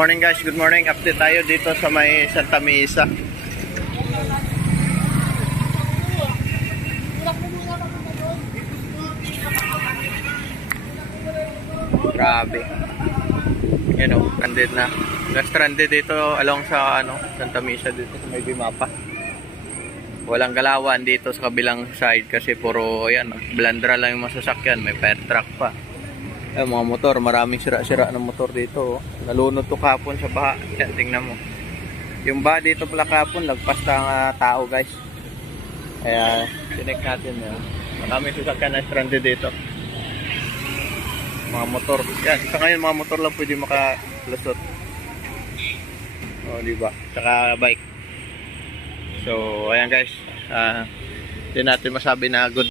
Morning guys, good morning. Update tayo dito sa may Santa Mesa. Grabe. Yan o, stranded na. Stranded dito along sa Santa Mesa dito sa may Bimapa. Walang galawan dito sa kabilang side kasi puro ayan, blandra lang yung masasakyan, may fire truck pa. Ay, mga motor, maraming sira-sira ng motor dito. Nalunod to kapon sa baha. Yan, tingnan mo. Yung baha dito pala kapon, lagpas ng tao guys. Kaya, sinek natin yan. Maraming sasakyan na stranded dito. Mga motor. Yan, sa ngayon mga motor lang pwede makalusot. O, diba? Saka bike. So, ayan guys. Hindi natin masabi na good